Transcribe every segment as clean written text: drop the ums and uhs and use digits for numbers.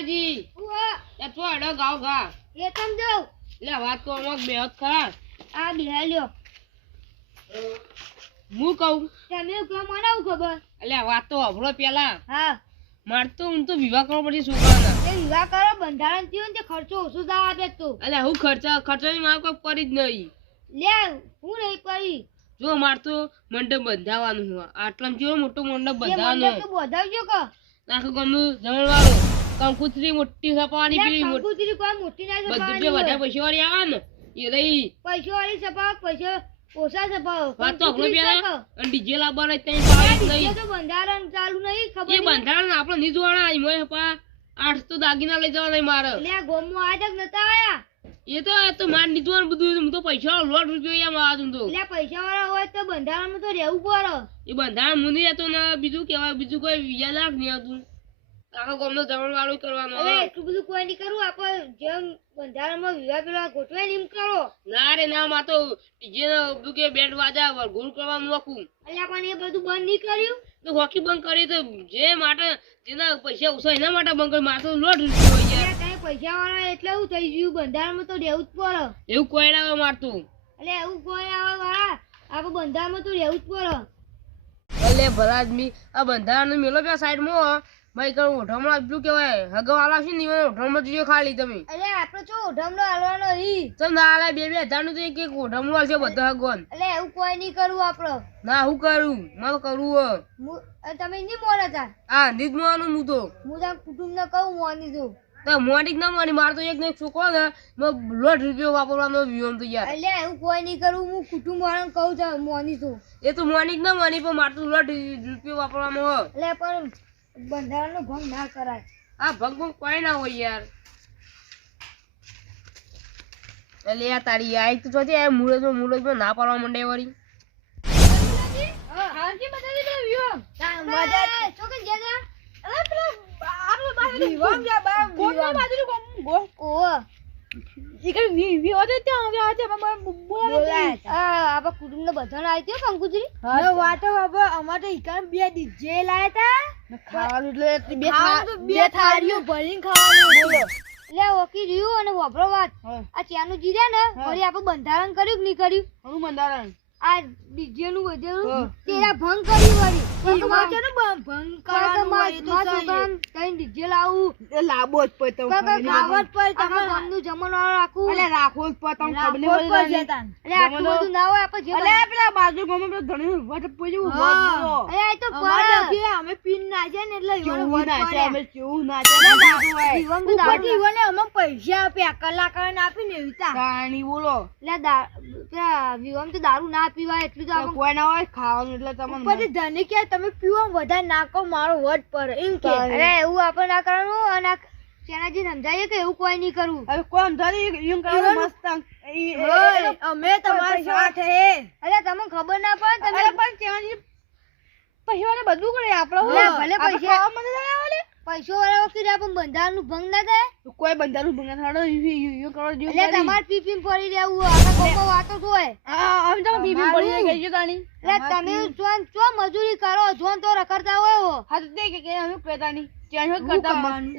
ચેલાજી એ તો અડો ગાવ ગા એ તમ જાવ લે વાત તો અમક બેહત ખરા આ બિહાલ્યો હું કહું તમે કેમ મનાવું ખબર એટલે વાત તો અભરો પેલા હા માર તો હું તો વિવાહ કરવા પછી છોકરાના એ વિવાહ કરો બંધારણ થયું ને તે ખર્ચો ઓછો થવા આપે તું એટલે હું ખર્ચાની માર કોઈ કરી જ નહીં લે હું નહીં પડી જો માર તો મંડપ બંધાવવાનું છે આટલામાં કેવો મોટો મંડપ એ બંધાવવાનો મંડપ તો બોધાવજો કે આખું ગમનું જમણવાળો કંકુતરી મોટી સપાવાની લે પેલી કંકુતરી કોઈ મોટી ના બધું સપાવાની જે હોય. બધા પૈસા વાળી આવે ને એ રહી પૈસો વાળી સપાવ પૈસો ઓછા સપાવ વાત તો અઘરો કંકુતરી પેલા સપાવ. અને ડીજે લાવવાનો ત્યાં પાડી જ આ નહીં તો બંધારણ ચાલુ નહીં ખબર એ નહીં. બંધારણ આપણે નહીં જોવાના મોય હપા 800 દાગીના લઈ જવા નહીં મારે લે ગોમમાં આજ નતા આયા એ તો માર નીચવાનું બધું હું તો પૈસા લોટ રૂપિયા યાર મારું તો લે પૈસા વાળા હોય તો બંધારણમાં તો રહેવું પડે એ બંધારણ મુની હતો ને બીજું કહેવાય બીજું કોઈ બીજા લાખ નહીં હતું આખો ગામનો જમણ વાળું કરવાનું હવે એટલું બધું કોઈ નહીં કરવું આપણે જેમ બંધારણમાં વિવાહ પેલા ગોઠવે ને એમ કરો ના રે ના માં તો ડીજે બધું કે બેન્ડ વાજા વરઘોડ કરવાનું આખું એટલે પણ એ બધું બંધ નહીં કર્યું તો હોકી બંધ કરી તો જે માટે જેના પૈસા ઓછા એના માટે બંધ કરી મારે તો લોટ રૂપિયો હોય યાર એટલે કઈ પૈસા વાળા એટલે એવું થઈ ગયું બંધારણમાં તો રહેવું જ પડે એવું કોઈ ના મારતું એટલે એવું કોઈ આવે વાળા આપણે બંધારણમાં તો રહેવું જ પડે એટલે ભલા આદમી આ બંધારણ મેલો પે સાઈડમાં ભાઈ કરું ઓઢામણ આપ્યું કેવાય હગવાલા છે ને ઓઢામણ જોઈએ ખાલી તમે એટલે આપણે શું ઓઢમણો હાલવાનો ઈ ચમ ના આલે 2000 નું તો એક ઓઢામણ આલશે બધા હગવાન એટલે એવું કોઈ નહીં કરવું આપણે ના હું કરું મારે કરવું તમે નહીં મોડતા આ નીજ મોવાનું હું તો હું તાર કુટુંબને કહું મોની દઉં તો મોડી ના મોડી મારે તો એક ને એક છોકરો ને લોટ રૂપિયો વાપરવાનો વિયમ તો યાર એટલે એવું કોઈ નહીં કરવું હું કુટુંબ વાળાને કહું છું મોની દઉં એ તો મોડી ના મોડી પણ મારે તો લોટ રૂપિયો વાપરવાનો હો એટલે પણ બંધારણનો ભંગ ના કરાય આ ભગ કોઈ ના હોય યાર એટલે યાર તારી આઈ તો જોજે આ મૂળજમાં ના પાડવા માંડે વળી હાજી બતાવી દે વિવાહ મજા ચોકે જગા અરે પેલા આપણે બાજુ વિવાહ જા બા ગોળની બાજુ ગો ઓ ઈકર વિવાહ દે ત્યાં આજે બોલાય આ આપા કુટુંબને બધાને આવી ગયો કંકુતરી હા વાતો બાબા અમાર તો ઈકર બે ડીજે લાયા તા ખાવાનું એટલે બે થાળીઓ ભરીને ખાવાનું બોલો લે ઓકી રહ્યું અને વભરો વાત આ ચાનું જીરે ને વળી આપણે બંધારણ કર્યું કે નહીં કર્યું હું બંધારણ આ ડીજે નું બધું તેરા ભંગ કરી વળી ભંગ કરવાનું તઈ ડીજે લાવું લાંબો જ પડે તો ખાવત પર તમે ગામનું જમણવાર રાખવું એટલે રાખો જ પડે તમને ખબર નહીં પડે એટલે આટલું બધું ના હોય આપણે જે એટલે પેલા બાજુ ગામમાં પેલા ધણી વટ પૂછ્યું વટ બોલો અરે આ તો પર અમે પીન નાચે ને એટલે કેવું નાચે અમે કેવું નાચે ઈવને અમે પૈસા આપ્યા કલાકારને આપીને એવીતા કાણી બોલો એટલે વિવમ તો દારૂ ના પીવાય એટલું તો આપણે કોઈ ના હોય ખાવાનું એટલે તમને પછી ધને કે તમે પીવો વધારે નાખો મારો વટ પર એમ કે અરે એવું આપણે ના કરવાનું અને સેનાજી સમજાય કે એવું કોઈ નહીં કરવું હવે કોઈ અંધારી એમ કરવાનું મસ્ત અમે તમારા સાથે અરે તમને ખબર ના પડે તમે પણ સેનાજી પૈસાને બધું કરે આપણે ભલે પૈસા પૈસો વાળા વખતે આપણે બંધારણનું ભંગ ના થાય કોઈ બંધારું ભંગ થાડો યુ કરો જો એટલે તમાર પીપીમ પડી રહેવું આખા ગામમાં વાતો હોય અમે તો બીબી પડી ગઈ છે તાણી એટલે તમે ચો મજૂરી કરો જોન તો રખડતા હોય હો હા તો કે અમે કહેતા નહીં ત્યાં કરતા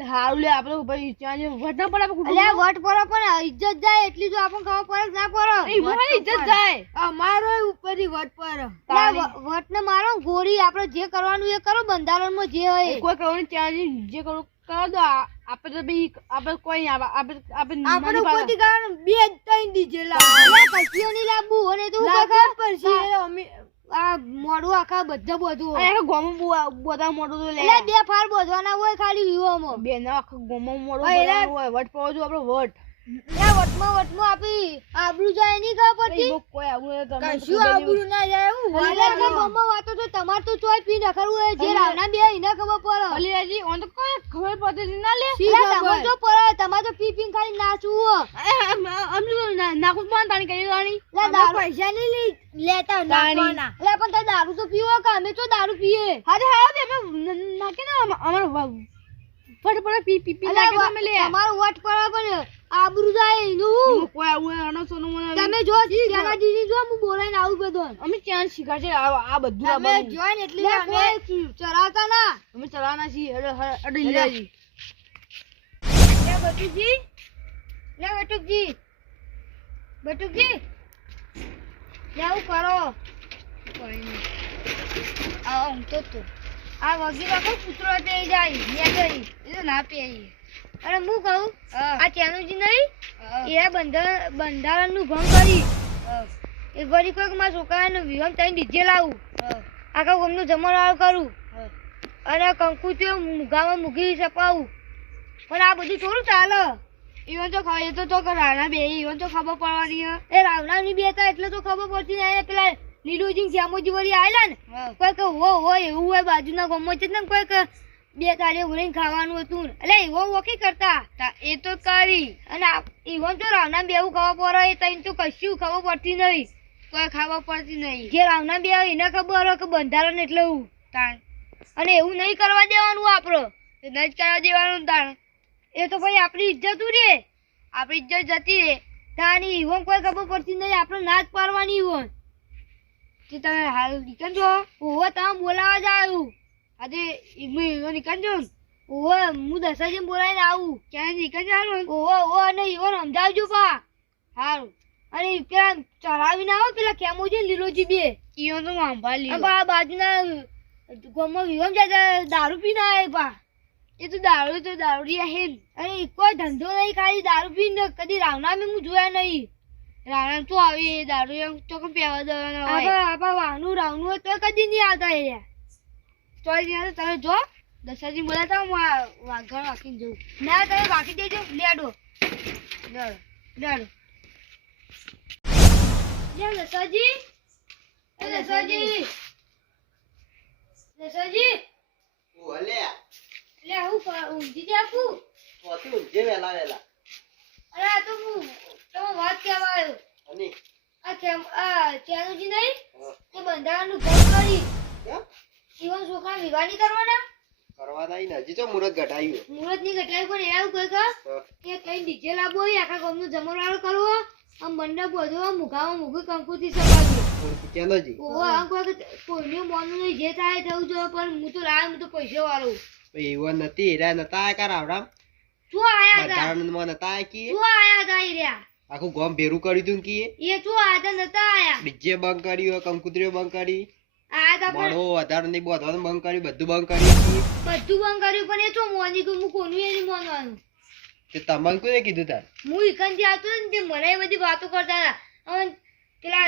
હારું લે આપણે ભાઈ ત્યાં વટ ના પડે એટલે વટ પડે પણ ઇજ્જત જાય એટલી જો આપણને ખબર પડે ના પડે મારી ઇજ્જત જાય અમારો ઉપરથી વટ પડે વટ ને મારો ગોળી આપણે જે કરવાનું એ કરો બંધારણમાં જે હોય કોઈ કરવાનું ત્યાં જે કરું કરો દો આપણે તો બી આપણે કોઈ આપણે ઉપરથી કારણ બે ત્રણ ડીજે લાવ કશીઓ નહીં લાવવું અને તું ખબર પડશે અમે આ મોડું આખા બધા બધું આખા ગોમો બધા મોડું તો લે એટલે બે ફાર બોધવાના હોય ખાલી વિવોમાં બે ના આખા ગોમો મોડું હોય વટ પાવો જો આપણો વટ વટમાં આપી આબરૂ જાય નહીં ખબર પડતી કોઈ આબરૂ તમે કશું આબરૂ ના જાય હું ગોમમાં વાતો તો તમાર તો ચોય પી નખરવું હોય જે રાવના બે એને ખબર પડે અલીજી ઓન તો કોઈ ખબર પડતી ના લે તમાર તો પડે તમાર તો પી પીને ખાલી નાચવું અમને નાખું પણ તાણી કરી દાણી પૈસા નહીં લેતા નાખવાના એટલે પણ તે દારૂ તો પીવો કે અમે તો દારૂ પીએ અરે હા તે નાખે ને અમાર ફટફટ પી નાખે તમે લે તમારો વટ પડે પણ આબરૂ જાય એનું કોઈ આવું આનો સોનો મને તમે જો ત્યાંના દીદી જો હું બોલાઈને આવું બધું અમે ત્યાં શીખા છે આ બધું અમે જોઈન એટલે અમે ચરાવતા ના અમે ચલાવવાના છીએ અડે લેજી બટુકજી લે બટુકજી બટુકજી જાવું કરો કોઈ નહીં આ ઊંઘતો તો આ વગી રાખો કૂતરો તે જાય ન્યા ગઈ એ તો ના પેઈ અરે હું કહું આ ચેનુજી નહીં એ બંધારણનું ભંગ કરી એ વળી કોઈ મારા છોકરાને વિહમ થઈને ડીજે લાવું આખા ગામનું જમણવાર કરું અને કંકુતીઓ મુગામાં મૂકી સપાવું પણ આ બધું થોડું ચાલે ઈવન તો એ તો રાણા બે ઈવન તો ખબર પડવાની એ રાવણાની બે હતા એટલે તો ખબર પડતી ને પેલા લીલુજી શ્યામોજી વળી આવેલા ને કોઈક હો એવું હોય બાજુના ગામમાં છે ને કોઈક બે તારે ઉડીને ખાવાનું હતું એટલે એવો વોકી કરતા એ તો કરી અને ઈવન તો રાવણા બે એવું ખબર પડે તઈને તો કશું ખબર પડતી નહીં કોઈ ખબર પડતી નહીં જે રાવણા બે એને ખબર હોય કે બંધારણ એટલે હું તાણ અને એવું નહીં કરવા દેવાનું આપણે નહીં જ કરવા દેવાનું તાણ એ તો ભાઈ આપણી ઇજ્જત રે આપણી ઇજ્જત જતી રે તાની ઈવન કોઈ ખબર પડતી નહીં આપણે ના જ પાડવાની ઈવન તે તમે હાલ નીકળજો ઓહો તમે બોલાવા જાયું આજે ઈવન નીકળજો ઓહો હું 10 વાગે બોલાવીને આવું ક્યાં નીકળજો ઓહો અને ઈવન સમજાવજો પા સારું અને પેલા ચડાવીને આવો પેલા કેમોજી લીલોજી બે ઈવન તો સંભાળી આ બાજુના ગામમાં ઈવન જાય દારૂ પીને આવે પા એ તો દારૂડિયા હે અરે કોઈ ધંધો નહીં ખાલી દારૂ પીને કદી રાવણા મેં હું જોયા નહીં રાવણા તો આવે દારૂ તો કેમ પીવા દેવાના હોય આપા વાહનું રાવણું હોય તો કદી નહીં આવતા એ ચોઈ નહીં તમે જો દસાજી બોલાતા હું વાઘણ વાંકીને જઉં ના તમે વાંકી દેજો લેડો લેડો દસાજી દસાજી દસાજી ઓલે લે હું ઊંઘી જાકું પોતી ઉજે વેલા વેલા અરે આ તો હું તમે વાત કહેવા આવ્યો અને આ કેમ આ ચાનુજી નહીં તે બંધારણનું ભંગ કરી કેમ ઈવન છોકરા વિવાહ કરવાના કરવા નહીં હજી તો મુરત ઘટાયું મુહૂર્ત ની ઘટાઈ પણ એવું કહે કે કઈ ડીજે લાવવો હોય આખા ગામનો જમણવારો કરવો આમ મંડપ બધો મુગામાં મુગી કંકુથી સપાવી ચાલો જી ઓહો આમ કોઈ કોઈનું મોનું નહીં જે થાય થવું જોઈએ પણ હું તો લાવ હું તો પૈસા વાળું એવો નથી હીરા નતા આયા રાવરામ શું આયા હતા બંધારણમાં નતા આયા કી શું આયા હતા ઈ રહ્યા આખું ગામ ભેરું કર્યું તું કી એ શું આયા હતા નતા આયા ડીજે બંધ કર્યું કંકુતરીઓ બંધ કરી આયા હતા પણ મારો વધારે નહીં બોધવાનું બંધ કર્યું બધું બંધ કર્યું કી બધું બંધ કર્યું પણ એ તો મોની કે હું કોનું એ નહીં મોનવાનું તે તમને કોને કીધું તાર હું ઈકનથી આવતો ને તે મને એ બધી વાતો કરતા હતા અને પેલા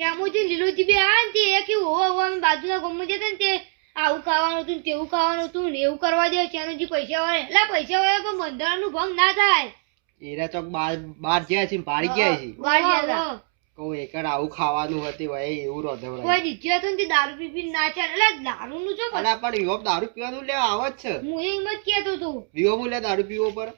શ્યામોજી લીલોજી બે આ ને તે એ કેવું હો અમે બાજુના ગામમાં જતા ને તે આવું ખાવાનું હતું ને તેવું ખાવાનું હતું ને એવું કરવા દે ચાનુજી પૈસા વાળે એટલે પૈસા વાળે પણ બંધારણનું ભંગ ના થાય એરા ચોક બાર ગયા છે પાડી ગયા છે બહાર ગયા હતા કહું એકડ આવું ખાવાનું હતું ભાઈ એવું રોધવરાય કોઈ દીકરી હતું ને તે દારૂ પી પીને ના ચાલે એટલે દારૂનું શું અલા પણ વિવો દારૂ પીવાનું લે આવ જ છે હું એમ જ કહેતો હતો વિવો લે દારૂ પીવો પર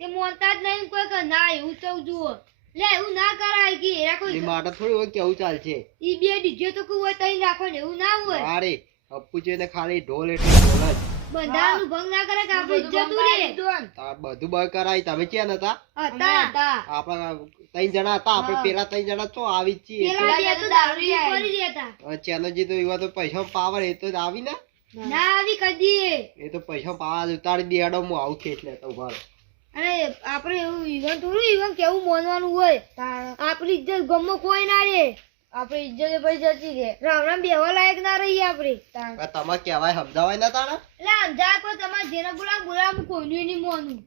તે મોનતા જ નહીં કોઈ કે ના એવું તો જુઓ લે એવું ના કરાય કે એરા એ કોઈ માટે થોડી હોય કેવું ચાલશે ઈ બે ડીજે તો કોઈ હોય તઈ રાખો ને એવું ના હોય અરે અપ્પુ છે ને ખાલી ઢોલ એટલે ઢોલ જ બંધારણનું ભંગ ના કરે કે આપણે ઇજ્જત ઉડે તાર બધું બંધ કરાય તમે ક્યાં નતા હતા આપણા 3 જણા હતા આપણે પેલા 3 જણા તો આવી જ છીએ પેલા બે તો દારૂ કરી દેતા ચેનજી તો એવા તો પૈસા પાવર એ તો આવી ને ના આવી કદી એ તો પૈસા પાવા ઉતારી દેડો હું આવું ખેંચ લેતો ઉભારો અરે આપણે એવું ઈવન થોડું ઈવન કેવું માનવાનું હોય આપણી ઇજ્જત ગમો કોઈ ના રે આપણી ઇજ્જત પછી જતી રે રામ રામ બેવા લાયક ના રહી આપણે તમે કહેવાય સમજાવાય ના તારા એટલે સમજાય પણ તમારે જેને બોલાવ હું કોઈનું નહીં માનું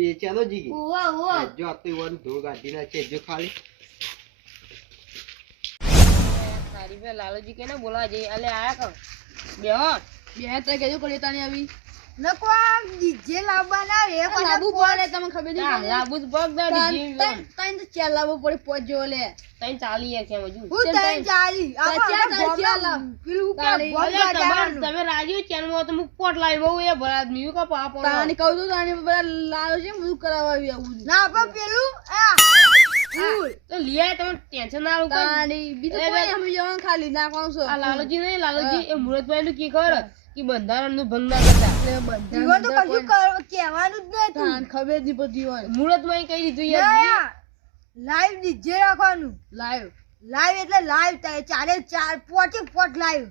એ ચેનજી કી ઓવા ઓવા જો આપતી વન ધૂળ ગાડી ના છે જો ખાલી તારી બે લાલુજી કેને બોલાવા જઈ અલે આયા કર બેહો બે તો કેજો કરી તાની આવી નકો ડીજે લાવવાના એ પણ લાબુ પડે તમને ખબર હા લાબુ જ પગ દા ડીજી તઈ તો ચાલ લાવવો પડે પોજો લે તઈ ચાલી એ કેમ હજુ હું તઈ ચાલી પેલું તમે રાજી ચેનમાં તો મુક પોટ લાવી બહુ એ ભરાત નીયું કા પા પડો તાની કહું તો તાની બધા લાલો છે બધું કરાવવા આવું ના પણ પેલું તો લીયા તમે ટેન્શન ના લો તાની બીજું કોઈ અમે જવાનું ખાલી નાખવાનું છે આ લાલોજી નહીં લાલોજી એ મુરતભાઈ નું કી ખબર કે બંધારણનું ભંગ ના કરતા એટલે બંધારણ તો કશું કહેવાનું જ નતું તાન ખબર નહીં પડતી હોય મુરતમાં કહી દીધું યાર લાઈવ ડીજે રાખવાનું લાઈવ એટલે લાઈવ ચાલે 4 લાઈવ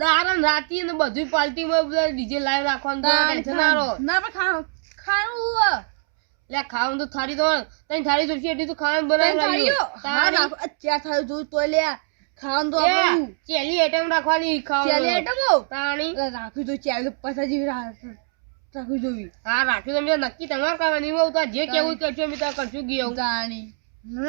દારણ રાતી ને બધું પાર્ટી માં બધા ડીજે લાઈવ રાખવાનું ટેન્શન ના રો ના પણ ખાવાનું લે ખાવાનું તો થાળી તો તઈ થાળી જોશે એટલી તો ખાવાનું બનાવી ખાવાનું તો એ, આપણું ચેલી આઈટમ રાખવાની ચાલી ખાવાનું આઈટમો તાણી રાખવી તો ચાલી પૈસા જેવી રાખવી જોવી હા રાખ્યું તમે નક્કી તમારે કરવાની હું તો જે કેવું કરજો મેં તો કરશું ગયો તાણી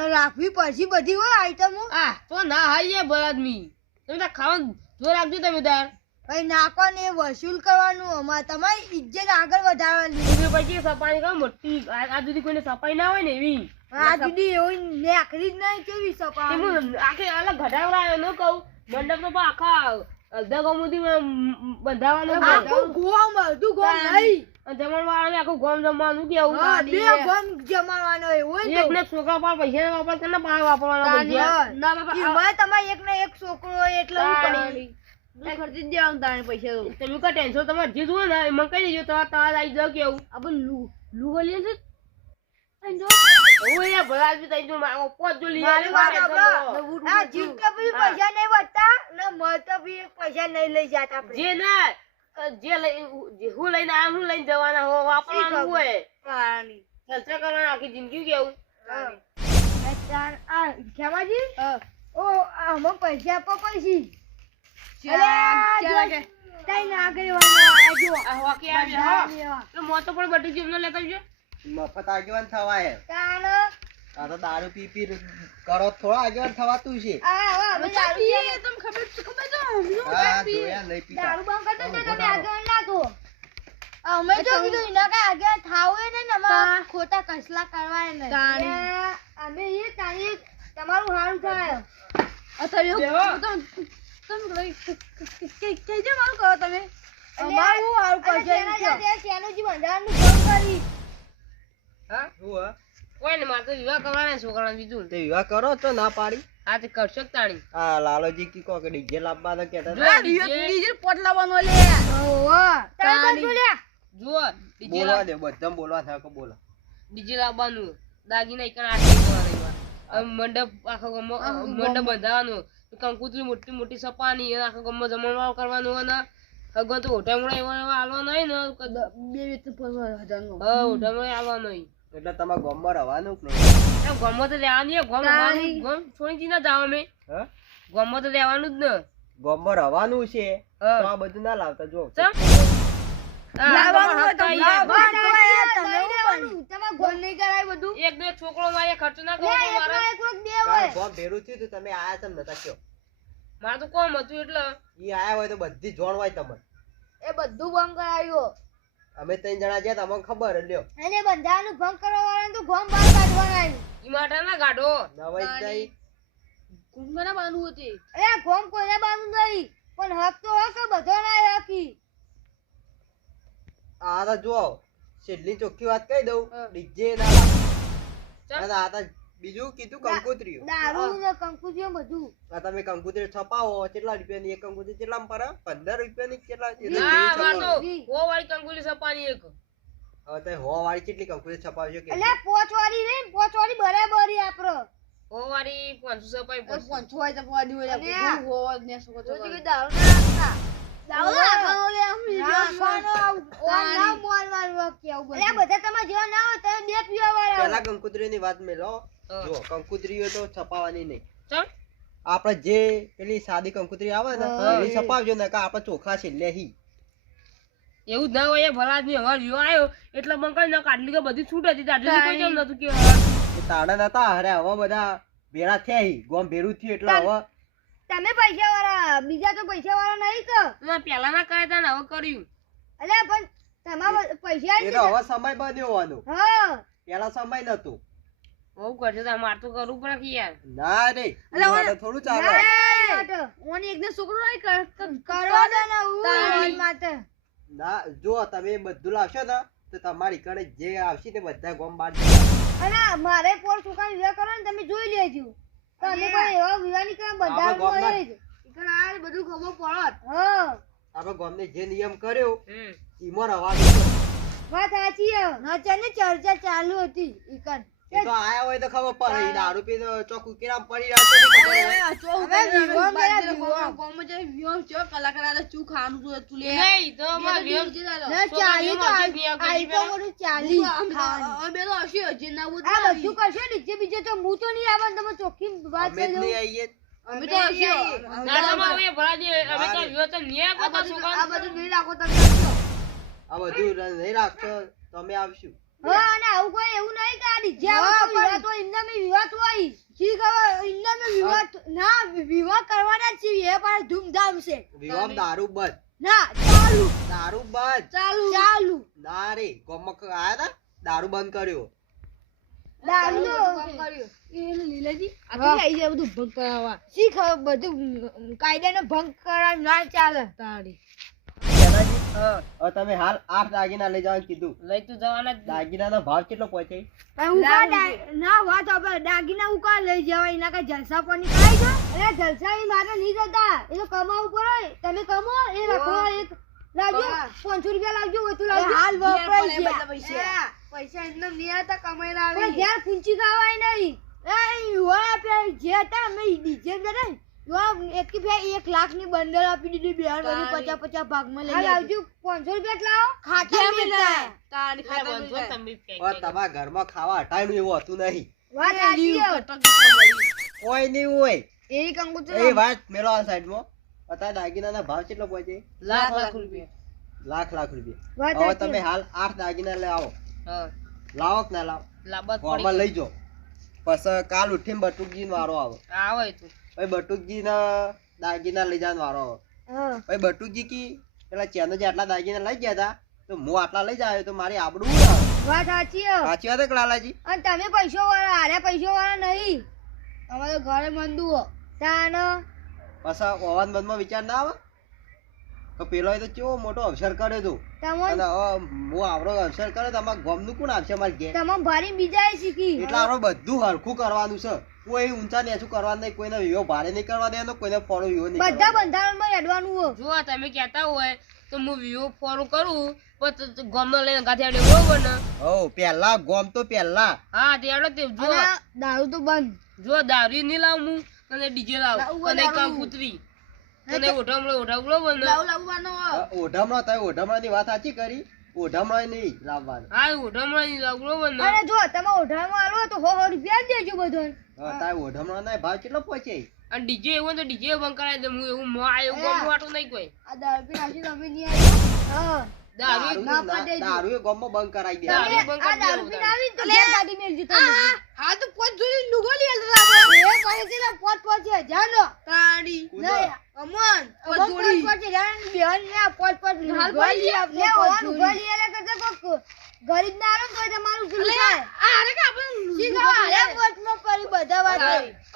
રાખવી પછી બધી હોય આઈટમો આ તો ના હાઈએ બળાદમી તમે તો ખાવાનું જો રાખજો તમે તાર ભાઈ નાખવાનું એ વસૂલ કરવાનું અમારે તમારી ઇજ્જત આગળ વધારવાની તમે પછી સફાઈ કામ મોટી આ સુધી કોઈને સફાઈ ના હોય ને એવી આ દીદી એવું નેકરી જ નહીં કેવી તે સપા હું આખે અલગ ઘટાવડાયો ન કહું મંડપ તો પણ આખા અડધા ગમુથી બંધાવાનું આખું ગોમ બધું ગોમ નહીં જમણવાળાને આખું ગોમ જમવાનું કેવું હા, બે ગોમ જમાવાનો હોય એક ને છોકરા પર પૈસા વાપર કે ના પાર વાપરવાના પૈસા એમાં તમારે એક ને એક છોકરો હોય એટલે હું તાણી. કરી ખર્ચી જ દેવાનું તાણે પૈસા તો તમે કા ટેન્શન તમારે જે જુઓ ને એમાં કહી દેજો તમારે તાર આવી જાવ કેવું આપણે લુગો લે છે હું યાર ભલા જ તઈ જો માગો પોત જો લઈ મારી વાત આવ્યો. આ જીવતા બી પૈસા નહીં વધતા ને મળતા બી પૈસા નહીં લઈ જાતા આપણે જે ના જે લઈ હું લઈને આવ્યો હું લઈને જવાના હો વાપરવાનું હોય તાણી જલસા કરવાના આખી જિંદગી કેવું આ ખેમાજી ઓ આમાં પૈસા આપો પછી તઈ ના કર્યો આ હોકી આવે હો તો મોતો પણ બધી જીવનો લેતા આવજો મફત આગેવાન થવાય તાણ આ તો દારૂ પી પી કરો થોડા આગેવાન થવાતું છે તમે ખબર હા જોયા નહીં પીતા દારૂ બંધ કરતો ને તમે આગળ ના થો અમે તો કીધું એના કઈ આગળ થાવે ને અમાર ખોટા કસલા કરવાય ને અમે એ તારી તમારું હારું થાય અમારું હારું કરશે શેનુજી બંધારણનું કામ કરી હા શું હા કોઈ ને મારે તો વિવાહ કરવાના છોકરાને બીજું તે વિવાહ કરો તો ના પાડી હા તે કરશો જ તાણી આ લાલોજી કી કો કે ડીજે લાવવાનો કેતા જો ડીજે પોટ લાવવાનો લે જુઓ ડીજે બોલવા દે બધા બોલવા થાય કે બોલો ડીજે લાવવાનું દાગીના એક આઠ મંડપ આખો મંડપ બંધાવાનું કંકુતરી મોટી મોટી સપાની અને આખો ગમો જમણવાળ કરવાનું અને હગો તો હોટામડા એવા આલવાનો હોય ને 2,000 હા હોટામડા આલવાનો હોય એટલે તમારા ગામમાં રહેવાનું કે નહીં એમ ગમો તો લેવાની ગમ ગમ છોડી ના જાવ અમે હા ગમો તો લેવાનું જ ને ગામમાં રહેવાનું છે હા. તો આ બધું ના લાવતા જો એક બે છોકરો મારે ખર્ચો ના કરવો મારે ગામ ભેરું થયું તો તમે આયા તમ નતા કયો મારે તો કોમ હતું એટલે ઈ આયા હોય તો બધી જોણ હોય તમને એ બધું ભંગ કરાવ્યો અમે ત્રણ જણા ગયા તમને ખબર લ્યો એને બંધાનું ભંગ કરવા વાળા તો ગોમ બહાર કાઢવાના ઈ માટે ના ગાઢો નવાઈ નહીં કુંભના બાંધવું હતી અરે ગોમ કોઈને બાંધું નહીં પણ હક તો હક બધો ના હકી આ તો જો છેલ્લી ચોખ્ખી વાત કહી દઉં હા. ડીજે ના લાવ આ તો બીજું કીધું કંકોત્રીઓ દારૂ ને કંકુજીઓ બધું આ તમે કંકોત્રી છપાવો કેટલા રૂપિયાની એક કંકોત્રી કેટલામાં પડે 15 રૂપિયાની કેટલા ના માર તો જી. હો વાળી કંકુલી સપાની એક હવે તે હો વાળી કેટલી કંકોત્રી છપાવજો કે એટલે પોચવાળી રે પોચવાળી બરાબરી આપરો હો વાળી 500 સપાઈ પડશે. હોય તો પોડી હોય બધું હોવા ને શું તો દારૂ ના દારૂ રાખવાનો લે આમ રાખવાનો ઓ ના મોલવાનું કેવું એટલે બધા તમાર જેવા ના હોય તમે બે પીવા વાળા પેલા કંકોત્રીની વાત મેલો હા. જો કંકોત્રીઓ તો છપાવવાની નહીં ચમ આપણે જે પેલી સાદી કંકોત્રી આવે ને હા. એ છપાવજો ને કે આપણે ચોખા છેલ્લે હી એવું જ ના હોય ભલા આદમી હવાર વિયો આવ્યો એટલે બંકાઈ ના કાઢલી કે બધી છૂટ હતી તારે કોઈ કેમ નતું કે એ તાણા નતા અરે હવે બધા ભેળા થયા હી ગોમ ભેરું થયું એટલે હવે તમે પૈસા વાળા બીજા તો પૈસા વાળા નહીં તો ના પેલા ના કરે તા ને હવે કર્યું અલે પણ તમારા પૈસા એ તો હવે સમય બન્યો હોવાનો હા પેલા સમય નતો બહુ કરશે તો માર તો કરવું પડે કે યાર ના રે મારે થોડું ચાલે ઓની એકને છોકરો નહીં કરો દે ને હું માતે ના જો તમે બધું લાવશો ને તો તમારી કડે જે આવશે તે બધા ગોમ બાર અને મારે પોર છોકરા વિવાહ કરો ને તમે જોઈ લેજો તમે કોઈ એવા વિવાહ ની કામ બધા આપણે ગામમાં- હોય જ ઈકણ આ બધું ખબર પડત હા આપણે ગોમને જે નિયમ કર્યો ઈમાં રવાનું વાત સાચી હે ના ચાલે ચર્ચા ચાલુ હતી ઈકણ એ તો આયા હોય તો ખબર પડે ઈ દારૂ પીને ચોક ઉકેરામ પડી રહ્યા છે ખબર હોય. નહીં તો અમાર વિયોમ અમે જ નહીં આઈએ. નાડામાં અમે ભરાજી અમે તો વિયો તો ન્યા કો તો છોકરા આ બધું નહીં રાખશો તો અમે આવશું. વિવાહ દારૂ બંધ. દારૂ બંધ. ના રે ગોમક આયા તા દારૂ બંધ કર્યો. કાયદાનો ભંગ કરવા ના ચાલે તારી જનાજી, હવે તમે હાલ 8 દાગીના લઈ જવાનું કીધું. લઈ તો જવાના જ. દાગીનાનો ભાવ કેટલો પહોંચે? ના વાત આપણે દાગીના ઉકા લઈ જવાય એના કઈ જલસા પાણી ખાઈ ગયો અરે જલસા એ મારે નહીં જતા એ તો કમાવું પડે તમે કમો એ રાખો એક લાવજો 500 રૂપિયા લાવજો હોય તો લાવજો હાલ વપરાઈ ગયા પૈસા એમને નહીં આવતા કમાઈને આવે ઘેર પૂંચી ખાવાય નહીં એ યુવા આપે જે હતા અમે ડીજે કરે એક લાખ ની બંડલ આપી દીધી બેન 50 ભાગમાં લઈ આવજો 500 રૂપિયા લાવો ખાતા મિલતા તમારા ઘરમાં ખાવા હટાયનું એવું હતું નહીં. વાત સાચી કોઈ નહીં હોય એ કંકુ એ વાત મેલો આ સાઈડમાં. અત્યારે દાગીનાના ભાવ કેટલો પહોંચે? લાખ રૂપિયા. લાખ રૂપિયા. વાત હવે સાચી. તમે હાલ 8 દાગીના લઈ આવો. હા લાવો કે ના લાવો? લાબત ગોમાં લઈ જાઓ. પછી કાલ ઉઠીને બટુકજી વારો આવે. આવે તું પછી બટુકજી ના દાગીના લઈ જવાનો વારો આવે. હા પછી બટુકજી કી પેલા ચેનો જે આટલા દાગીના લઈ ગયા હતા તો હું આટલા લઈ જાય તો મારી આબરૂ ના આવે. વાત સાચી સાચી વાત છે લાલાજી? અને તમે પૈસો વાળા હારે પૈસો વાળા નહીં અમારે ઘરે મંદુ તાનો પછી ઓવન બંધમાં વિચાર ના આવે તો પેલો તો કેવો મોટો અવસર કર્યો હતો તમો અને હવે હું આવડો અવસર કર્યો તો અમારા ગામનું કોણ આવશે અમારે ઘેર? તમો ભારી બીજાએ શીખી એટલે આપણે બધું હરખું કરવાનું છે. કોઈ ઊંચા નીચું કરવાનું નહીં, કોઈને વિવો ભારે નહીં કરવા દેવાનો, કોઈને ફોડો વિવો નહીં બધા કરવાનો. બંધારણમાં હેડવાનું હો જો તમે કહેતા હોય તો હું વિવો ફોલો કરું પણ ગમે લઈને ગાંઠી આડે બરોબર ને. હો પહેલા ગોમ તો પહેલા. હા તે આડો તે જો અને દારૂ તો બંધ જો દારૂ નહીં લાવું હું અને ડીજે લાવ અને કંકુતરી અને ઓઢામણો બરોબર ને. ઓઢામણો થાય ઓઢામણાની વાત સાચી કરી. ઓઢામણો નહીં લાવવાનું. હા ઓઢામણો નહીં લાવ બરોબર ને. અને જો તમે ઓઢામાં આલો તો 100 રૂપિયા જ દેજો બધો તારે ઓઢામણો ના ભાવ કેટલો પહોંચે? અને ડીજે એવું હોય તો ડીજે બંધ કરાવી દે. હું એવું વાટું નહીં કોઈ આ દારૂ પી નાખી તમે નહીં આવ્યો હા દારૂ ના પણ દેજો. દારૂ એ ગામમાં બંધ કરાવી દે. દારૂ બંધ આ કરી દારૂ દેવું પીને તારે. આવી તો ઘેર ગાડી મેલજો તમે હા તો પોત જોડી લુગો લી આલતા એ કહે છે પોત છે જાનો તાડી નહીં, અમન પોત છે જાન બેન ને પોત લુગો લી આપને પોત લુગો લી આલે કરતા કોક ગરીબ ના આલો તો તમારું શું થાય આ અરે કે આપણે સીધા અરે પોતમાં કરી બધા વાત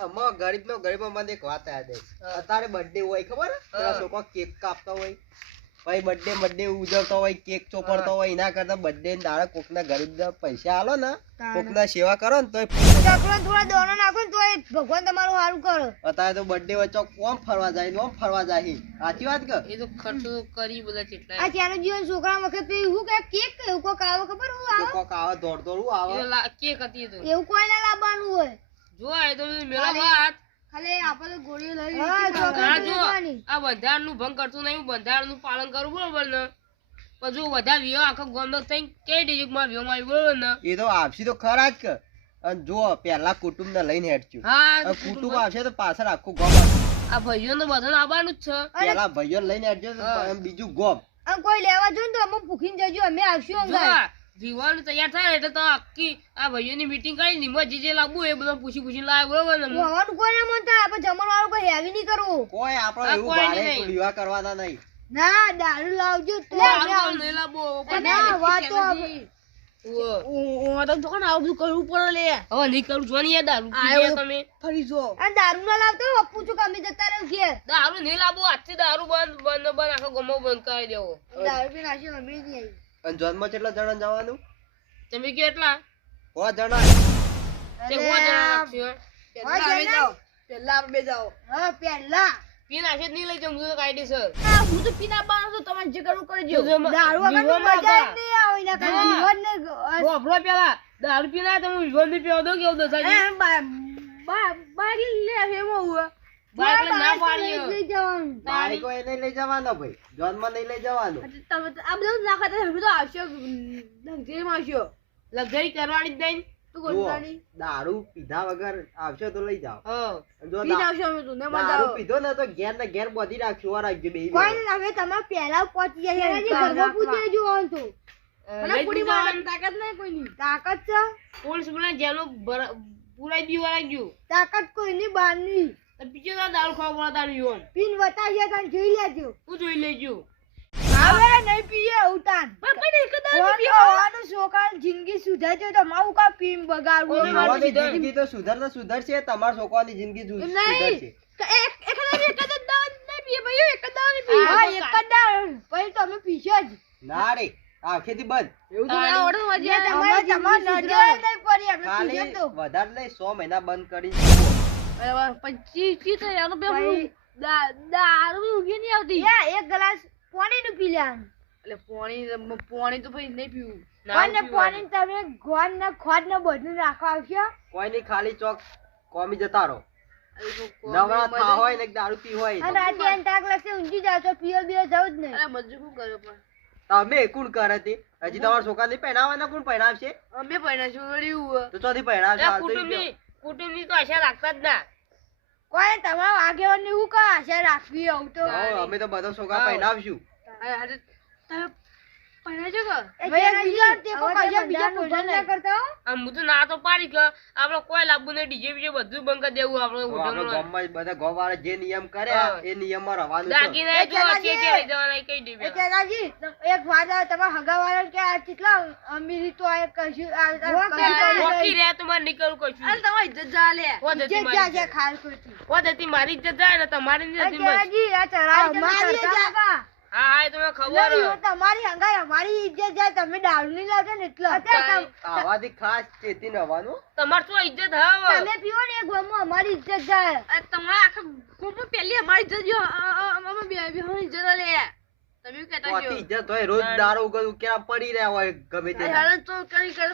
આમાં ગરીબનો ગરીબમાં એક વાત યાદ આવી. અત્યારે બર્થડે હોય ખબર? પેલા છોકરા કેક કાપતા હોય પછી બર્થડે ઉજવતો હોય કેક ચોપડતો હોય એના કરતા બર્થડે ને દાડે કોકના ગરીબને પૈસા આલો ને કોકના સેવા કરો ને તો ચકલો થોડા દોનો નાખો ને તો ભગવાન તમારું સારું કરે અત્યારે તો બર્થડે વચ્ચે ઓમ ફરવા જાય ને ઓમ ફરવા જાય. સાચી વાત કે? એ તો ખર્ચો કરી બધા કેટલા આ ચાનો જીવન છોકરા વખત તો એવું કે કેક એવું કોક આવે ખબર હું આવે કોક આવે દોડતું આવે. કેક હતી તો એવું કોઈ ના લાવવાનું હોય જો આ તો મેળા વાત ખાલી આપણે ગોળીઓ લઈ હા જો આ બંધારણનું ભંગ કરતું નહીં. બંધારણનું પાલન કરવું બરોબર ને. પણ જો બધા વિયો આખો ગામનો થઈ કઈ દેજો કે મારા વિયોમાં આવી બરોબર ને. એ તો આવશે તો ખરા જ કે. અને જો પેલા કુટુંબ ને લઈને હેડશું. હા કુટુંબ આવશે તો પાછળ આખું ગામ આવશે. આ ભાઈઓ ને બધાને આવવાનું જ છે. પેલા ભાઈઓ લઈને હેડજો તો એમ બીજું ગામ. અને કોઈ લેવા જો ને તો અમે ભૂખીને જજો અમે આવશું જો અંગાર આ વિવાહ તૈયાર થાય એટલે તો આખી આ ભાઈઓની મીટિંગ કરી નિમત જે લાવવું એ બધું પૂછી લાવે બરોબર ને. હોવાનું કોઈ ના મન થાય આપણે જમણવાળું કોઈ હેવી નહીં કરવું કોઈ આપણે આ એવું કોઈ ભારે નહીં. વિવાહ કરવાના નહીં. ના દારૂ લાવજો તો દારૂ નહીં લાવવો. ના વાત તો હવે કરવું પડે લે નહીં કરું જો ને યાર દારૂ પીએ તમે. ફરી જો આ દારૂ ના લાવતો અપ્પુ છું કે અમે જતા રહે ઘેર દારૂ નહીં લાવવો. આજથી દારૂ બંધ આખો ગમો બંધ કરી દેવો. દારૂ પી નાખી અમે નહીં આવી અને જન્મ કેટલા જણા જવાનું? તમે કેટલા 5 જણા. તે હું જણા રાખશું પેલા આપણે બે જાઓ હા પેલા પી નાખે જ નહીં લઈ જાઉં હું તો કાયદેસર. હું તો પીના બાનો તો તમારે જે કરવું કરજો જો દારૂ વગર તો મજા જ નહીં આવે એના કારણે જીવન ને વાપરો પેલા દારૂ પીને આયા તમે વિવાન બી પીવા દો કેવું દસાજી બાઈક લે એમાં હુઆ બાઈક લઈને ના પાડી લઈ જવાનું બાઈક હોય એને લઈ જવાનો ભાઈ જોનમાં નહીં લઈ જવાનું તમે આ બધું ના ખાતા હવે તો આવશો લગજરીમાં આવશો લક્ઝરી કરવાની જ નહીં તું જુઓ, ગોળવાની દારૂ પીધા વગર આવશો તો લઈ જાઓ હા જો પીને આવશો અમે તો ને મજા દારૂ આવે પીધો ને તો ઘેર ને ઘેર બોધી રાખજો આ રાખજો બે કોઈ નહીં હવે તમે પહેલા પહોંચી જાય ઘરમાં પૂછી જોવાનું તો મને લઈ પૂરી જવાનું. મારવાની તાકાત નહીં કોઈની તાકાત છે પોલીસ બોલા જેનું પુરાઈ દીવા લાગ્યું તાકાત કોઈની બહારની તો પીછે તો દારૂ ખાવા પડે તારું યુવાન પીન બતાવીએ તને જોઈ લેજો હું જોઈ લેજો હવે નહીં પીએ ઉતાન પણ એકદમ પીવાનું છોકરાની જિંદગી સુધારજો તો મારું કા પીન બગાડવું ઓમે મારું તમારી સુધર. જિંદગી તો સુધરશે તમારા છોકરાની જિંદગી સુધરશે હા એક જ દાવ પછી તમે પીશો જ ના રે આખેથી બંધ એવું તો ના આવડે મજા તમારે નજર નહીં પડી અમે ખાલી પીશો તો વધારે નહીં 100 મહિના બંધ કરી જુઓ. દારૂ ઉગી નહીં આવતી એક ગ્લાસ પાણી નું પી લેવાનું પાણી તો પછી નહીં પીવું ના પાણી તમે ગોળ ને ખોટ ને બધું રાખવા આવશો કોઈ નહીં ખાલી ચોક કોમી જતા રહો નવરા થા હોય ને દારૂ પી હોય અને આજે અંતાક લસે ઊંઘી જાવ તો પીઓ બીઓ જવું જ નહીં મજૂર કર્યો પણ તમે કોણ કરે તે હજી તમારા છોકરાને પહેરાવાના કોણ પહેરાવશે અમે પૈણાશું વળ્યું તો ચોથી પહેરાવશે હાલ તો કુટુંબની તો આશા રાખતા જ ના કોઈ તમારા આગેવાન ને હું કા આશા રાખવી આવું તો હા, અમે તો બધા છોકરા પહેરાવશું આમ હું તો ના તો પાડી કે આપણે કોઈ લાવવું નહીં ડીજે બીજે બધું બંધ કરી દેવું આપણે તો આપણે હોટલમાં ગામમાં બધા ગામવાળા જે નિયમ કર્યા હા. એ નિયમમાં રહેવાનું છે. દાગીના જો ચલાજી. છે લઈ જવાના કઈ દે એ ચેલાજી, એક વાત આવે તમારા હગાવાળા કે આ કેટલા અમીરી તો આ કશું વોકી રહ્યા તો મારે નીકળવું કશું તમારી ઇજ્જત જા લે વો જતી ઇજ્જત મારી જા છે ઇજ્જત. ખાલ ખોટી વો જતી મારી ઇજ્જત જાય ને તમારી નહીં જતી બસ. ચેલાજી આ ચરાઈ મારી જાગા હા હા એ તો મને ખબર નહીં, હે. હું તમારી હંગાઈ અમારી ઇજ્જત જાય તમે દારૂ નહીં લાગે ને એટલે આવાથી ખાસ ચેતી રહેવાનું તમાર તો ઇજ્જત હવે તમે પીવો ને એક ગોમમાં અમારી ઇજ્જત જાય તમારા આખા ગોમમાં પહેલી અમારી ઇજ્જત જો અમે બે ઇજ્જત લે તમે કહેતા ચોથી ઇજ્જત હોય રોજ દારૂ ઉકેલા પડી રહ્યા હોય ગમે તે તો કરી કર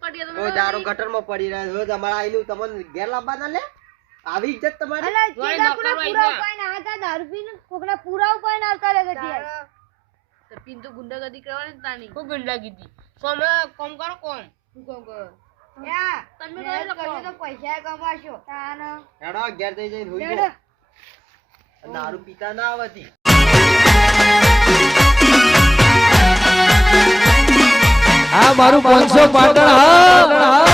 પડી રોજ દારૂ ગટરમાં પડી રહ્યા રોજ અમારા આઈનું તમને ઘેર લાવવાના લે આવી ઇજ્જત તમારી જોઈ નોકરો આઈ ગયા. દારૂ પીને કોકના પૂરા ઉપાય ના આવતા રે ગટિયા પીન તો ગુંડાગર્દી કરવાની તાની ખૂબ ગંડા કીધી સોમે કોમ કરો કોમ શું કામ કરો તમે તો પૈસા કમાશો તાનો હેડો ઘેર જઈ જઈને હોઈ જાઓ. દારૂ પીતા ના આવતી આ મારું 500 પાટણ હા